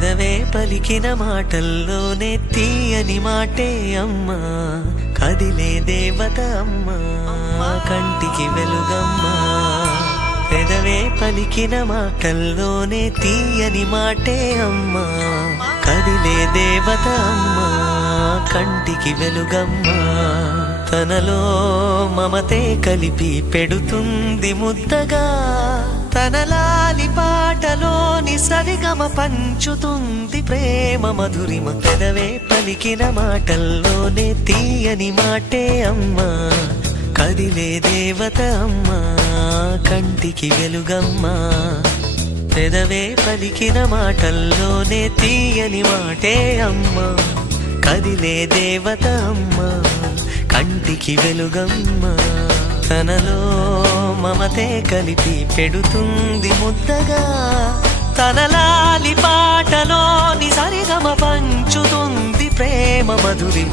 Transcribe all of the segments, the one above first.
పెదవే పలికిన మాటల్లోనే తీయని మాటే అమ్మా, కదిలే దేవత అమ్మా, కంటికి వెలుగమ్మా. పెదవే పలికిన మాటల్లోనే తీయని మాటే అమ్మా, కదిలే దేవత అమ్మా, కంటికి వెలుగమ్మా. తనలో మమతే కలిపి పెడుతుంది ముద్దగా, తన లాలి పాటలోని సరిగమ పంచుతుంది ప్రేమ మధురిమ. పెదవే పలికిన మాటల్లోనే తీయని మాటే అమ్మా, కదిలే దేవత అమ్మా, కంటికి వెలుగమ్మా. పెదవే పలికిన మాటల్లోనే తీయని మాటే అమ్మా, కదిలే దేవత అమ్మా, కంటికి వెలుగమ్మా. తనలో మమతే కలిపి పెడుతుంది ముద్దగా, తన లాలి పాటలోని సరిగమ పంచుతుంది ప్రేమ మధురిమ.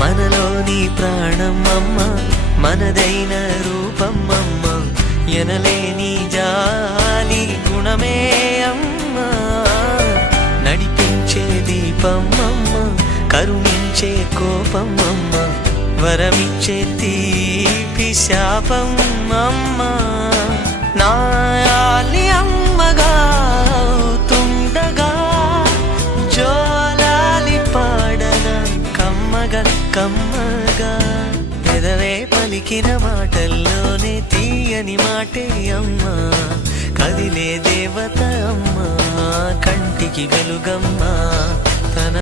మనలోని ప్రాణం అమ్మ, మనదైన రూపం అమ్మ, ఎనలేని జాలి గుణమే అమ్మ. నడిపించే దీపం అమ్మ, కరుణించే కోపం అమ్మ, వరమిచ్చే తీపి శాపం అమ్మ. నాయాలి అమ్మగా అవుతుండగా, జోలాలి పాడన కమ్మగా కమ్మగా. పెదవే పలికిన మాటల్లోనే తీయని మాటే అమ్మా, కదిలే దేవత అమ్మా, కంటికి వెలుగమ్మా. తన